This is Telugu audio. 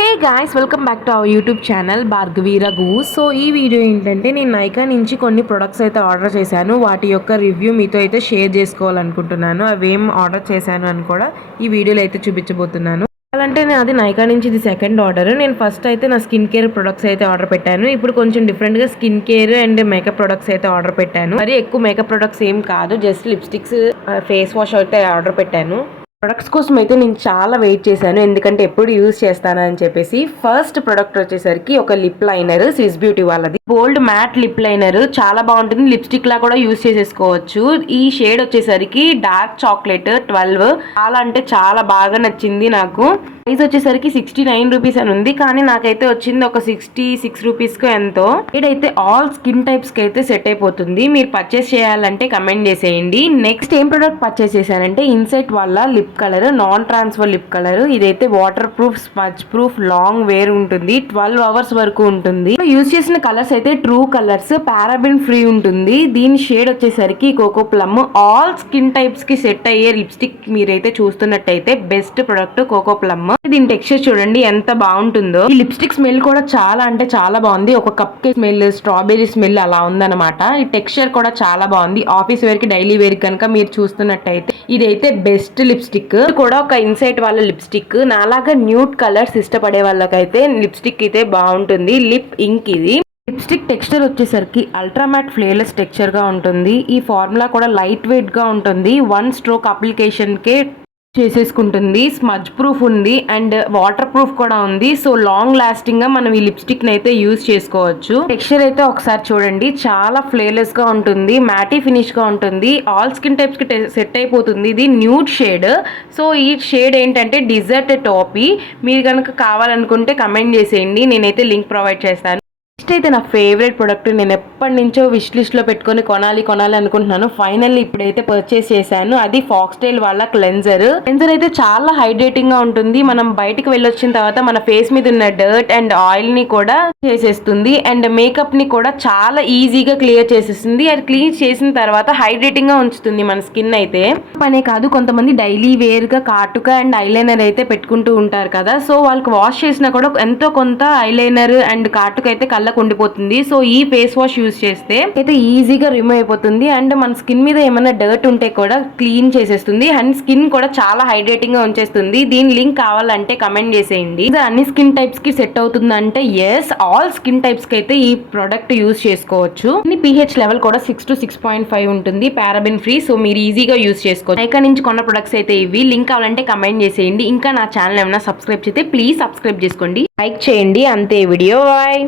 Hey guys, welcome back to our YouTube channel Bhargavi Raghu. So ఈ వీడియో ఏంటంటే నేను నైకా నుంచి కొన్ని ప్రొడక్ట్స్ అయితే ఆర్డర్ చేశాను. వాటి యొక్క రివ్యూ మీతో అయితే షేర్ చేసుకోవాలనుకుంటున్నాను. అవేం ఆర్డర్ చేశాను అని కూడా ఈ వీడియోలో అయితే చూపించబోతున్నాను. అలాంటే నేను అది నైకా నుంచి ఇది సెకండ్ ఆర్డర్. నేను ఫస్ట్ అయితే నా స్కిన్ కేర్ ప్రొడక్ట్స్ అయితే ఆర్డర్ పెట్టాను. ఇప్పుడు కొంచెం డిఫరెంట్గా skin care and makeup products అయితే ఆర్డర్ పెట్టాను. మరి ఎక్కువ మేకప్ ప్రొడక్ట్స్ ఏం కాదు, జస్ట్ లిప్స్టిక్స్, ఫేస్ వాష్ అయితే ఆర్డర్ పెట్టాను. ప్రొడక్ట్స్ కోసం అయితే నేను చాలా వెయిట్ చేశాను, ఎందుకంటే ఎప్పుడు యూజ్ చేస్తానని చెప్పేసి. ఫస్ట్ ప్రొడక్ట్ వచ్చేసరికి ఒక లిప్ లైనర్, స్విస్ బ్యూటీ వాళ్ళది బోల్డ్ మ్యాట్ లిప్ లైనర్. చాలా బాగుంటుంది, లిప్స్టిక్ లా కూడా యూజ్ చేసేసుకోవచ్చు. ఈ షేడ్ వచ్చేసరికి డార్క్ చాక్లెట్ 12. చాలా అంటే చాలా బాగా నచ్చింది నాకు. ప్రైస్ వచ్చేసరికి 69 రూపీస్ అని ఉంది, కానీ నాకైతే వచ్చింది ఒక 66 రూపీస్కు ఎంతో. ఇదైతే ఆల్ స్కిన్ టైప్స్ కి అయితే సెట్ అయిపోతుంది. మీరు పర్చేస్ చేయాలంటే కమెంట్ చేసేయండి. నెక్స్ట్ ఏం ప్రొడక్ట్ పర్చేస్ చేశానంటే ఇన్సైట్ వాళ్ళ lip colour, non transfer lip colour. ఇదైతే water proof, smudge proof, long wear ఉంటుంది, 12 అవర్స్ వరకు ఉంటుంది. యూజ్ చేసిన కలర్స్ అయితే ట్రూ కలర్స్, పారాబిన్ ఫ్రీ ఉంటుంది. దీని షేడ్ వచ్చేసరికి coco plum. All skin types కి సెట్ అయ్యే లిప్స్టిక్ మీరైతే చూస్తున్నట్టయితే బెస్ట్ ప్రొడక్ట్ కోకో ప్లమ్. దీని టెక్స్చర్ చూడండి ఎంత బాగుంటుందో. ఈ లిప్స్టిక్ స్మెల్ కూడా చాలా అంటే చాలా బాగుంది. ఒక cup cake smell, strawberry smell అలా ఉందన్నమాట. ఈ టెక్స్చర్ కూడా చాలా బాగుంది. ఆఫీస్ వేర్ కి, డైలీ వేర్ కనుక మీరు చూస్తున్నట్టయితే ఇదైతే బెస్ట్ లిప్స్టిక్. కూడా ఒక ఇన్సైట్ వాళ్ళ లిప్స్టిక్. నాలాగా న్యూడ్ కలర్స్ ఇష్టపడే వాళ్ళకైతే లిప్స్టిక్ అయితే బాగుంటుంది. లిప్ ఇంక్ ఇది. లిప్స్టిక్ టెక్స్చర్ వచ్చేసరికి అల్ట్రామాట్ ఫ్లేర్లెస్ టెక్స్చర్ గా ఉంటుంది. ఈ ఫార్ములా కూడా లైట్ వెయిట్ గా ఉంటుంది. 1 స్ట్రోక్ అప్లికేషన్ కే చేసేసుకుంటుంది. స్మజ్ ప్రూఫ్ ఉంది అండ్ వాటర్ ప్రూఫ్ కూడా ఉంది. సో లాంగ్ లాస్టింగ్ గా మనం ఈ లిప్స్టిక్ ని అయితే యూజ్ చేసుకోవచ్చు. టెక్స్చర్ అయితే ఒకసారి చూడండి, చాలా ఫ్లేర్లెస్ గా ఉంటుంది, మ్యాటీ ఫినిష్ గా ఉంటుంది. ఆల్ స్కిన్ టైప్స్ కి సెట్ అయిపోతుంది. ఇది న్యూడ్ షేడ్. సో ఈ షేడ్ ఏంటంటే డిజర్ట్ టాపీ. మీరు కనుక కావాలనుకుంటే కమెంట్ చేసేయండి, నేనైతే లింక్ ప్రొవైడ్ చేస్తాను. నెక్స్ట్ అయితే నా ఫేవరెట్ ప్రొడక్ట్, నేను ఎప్పటి నుంచో విష్ లిస్ట్ లో పెట్టుకొని కొనాలి అనుకుంటున్నాను. ఫైనల్లీ ఇప్పుడైతే పర్చేస్ చేశాను. అది ఫాక్స్టైల్ వాళ్ళ క్లెన్జర్. అయితే చాలా హైడ్రేటింగ్ గా ఉంటుంది. మనం బయటకు వెళ్ళొచ్చిన తర్వాత మన ఫేస్ మీద ఉన్న డర్ట్ అండ్ ఆయిల్ ని కూడా చేసేస్తుంది అండ్ మేకప్ ని కూడా చాలా ఈజీగా క్లియర్ చేసేస్తుంది. అది క్లీన్ చేసిన తర్వాత హైడ్రేటింగ్ గా ఉంచుతుంది మన స్కిన్ అయితే. అనే కాదు, కొంతమంది డైలీ వేర్ గా కాటుక అండ్ ఐలైనర్ అయితే పెట్టుకుంటూ ఉంటారు కదా. సో వాళ్ళకి వాష్ చేసినా కూడా ఎంతో కొంత ఐలైనర్ అండ్ కాటుక అయితే కళ్ళకు ఉండిపోతుంది. సో ఈ ఫేస్ వాష్ యూజ్ చేస్తే అయితే ఈజీగా రిమూవ్ అయిపోతుంది అండ్ మన స్కిన్ మీద ఏమైనా డర్ట్ ఉంటే కూడా క్లీన్ చేసేస్తుంది అండ్ స్కిన్ కూడా చాలా హైడ్రేటింగ్ గా ఉంచేస్తుంది. దీని లింక్ కావాలంటే కమెంట్ చేసేయండి. ఇది అన్ని స్కిన్ టైప్స్ కి సెట్ అవుతుంది అంటే ఎస్, ఆల్ స్కిన్ టైప్స్ కి అయితే ఈ ప్రొడక్ట్ యూజ్ చేసుకోవచ్చు. pH లెవెల్ కూడా 6 to 6.5 ఉంటుంది, పారాబిన్ ఫ్రీ. సో మీరు ఈజీగా యూజ్ చేసుకోవచ్చు. నైకా నుంచి కొన్న ప్రొడక్ట్స్ అయితే ఇవి. లింక్ కావాలంటే కమెంట్ చేసేయండి. ఇంకా నా ఛానల్ ఏమైనా సబ్స్క్రైబ్ చేస్తే ప్లీజ్ సబ్స్క్రైబ్ చేసుకోండి, లైక్ చేయండి. అంతే వీడియో. బాయ్.